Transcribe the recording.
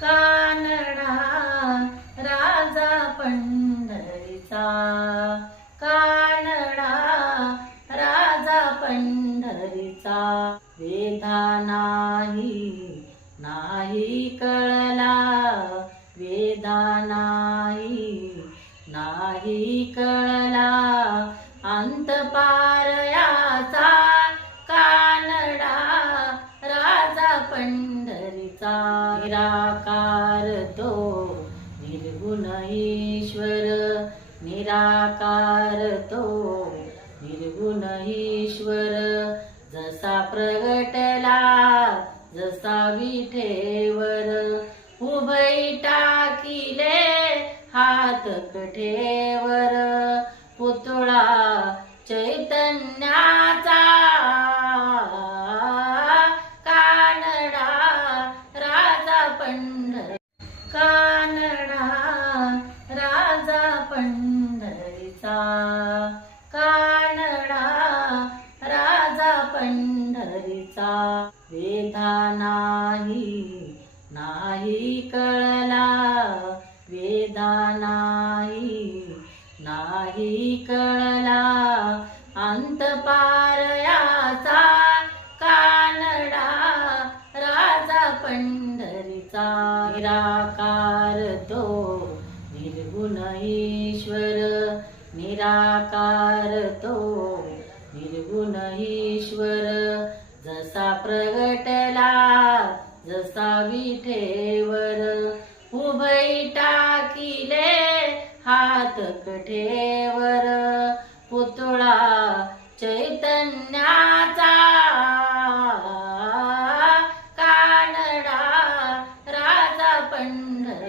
कानडा राजा पंढरीचा, कानडा राजा पंढरीचा, वेधा नाही कळला, वेधा नाही कळला, अंत पार याचा, कानडा राजा पंढरीचा, निराकार तो निर्गुण ईश्वर, निराकार तो निर्गुण ईश्वर, जसा प्रगटला जसा विठेवर, उभई टाकिले हात कठेवर, पुतळा चैतन्याचा, कानडा राजा पंढरी, कानडा राजा पंढरीचा, कानडा राजा पंढरीचा, वेधा नाही कळला, वेधा नाही कळला, अंत पार याचा, कानडा राजा पंढरीचा, निराकार तो निर्गुण ईश्वर, निराकार तो निर्गुण ईश्वर, जसा प्रगटला जसा विठेवर, उभई टाकिले हात कठेवर, पुतळा चैतन्याचा, कानडा राजा पंढरीचा.